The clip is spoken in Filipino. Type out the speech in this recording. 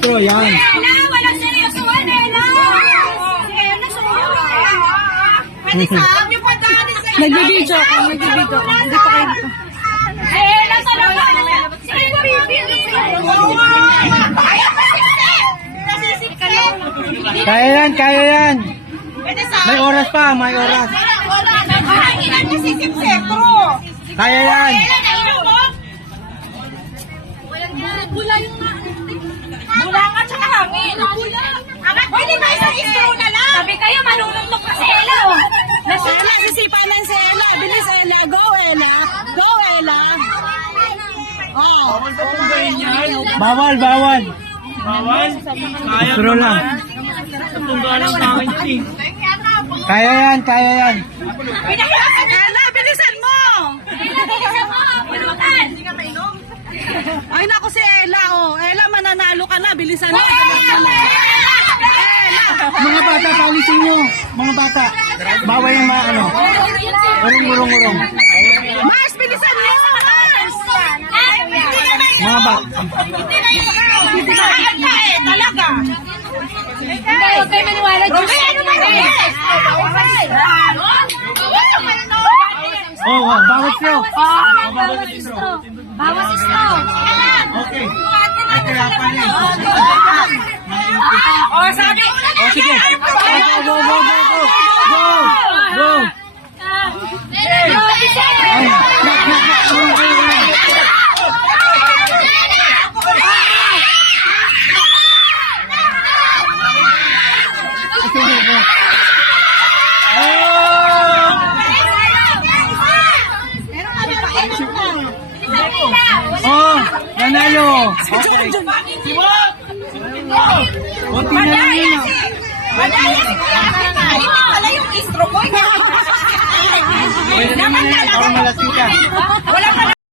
Istro, yan. Walang seryosohan eh, no? Pwede sa amin pa dati sa Nagbibidyo ako, nagbibidyo ako. Hindi pa kayo dito. eh, nasa naman. Sige, Kaya yan, kaya yan. pwede sa May oras pa, may oras. ilan na si Sipsetro? Kaya yan. Ilan na inom mo? Bula ka tsaka hangin. Pwede ba isang istro na lang? Sabi kayo, malulunok pa si Ella, oh. Ella, sisipa ng si Ella. Bilis, Ella. Go, Ella. Go, Ella. Oh. Bawal, bawal. Bawal? Kaya Istro lang. Tungga lang sa akin yun eh. Kaya yan, kaya yan. Ella, bilisan mo. Pulutan. Ay, naku si Ella, oh. Ella, mananalo ka na. Bilisan mo. Mga bata, paulitin nyo. Mga bata. Bawal yung mga ano. Urong. Mars, bilisan mo. Mars. Mga bata. Talaga. Hindi, huwag kayo maniwala. Okay, ano ba rin? Oo, bawal straw. Bawas istro. Okay. Ay, kaya pa rin. Oh, sabi. O, sige. Go. Go. Ay, Oh, nanalo. Okay. Konti na lang yun. Madaya si Kuya Kita. Hindi pala yung istro ko. Pwede naman yan. Para malasikan.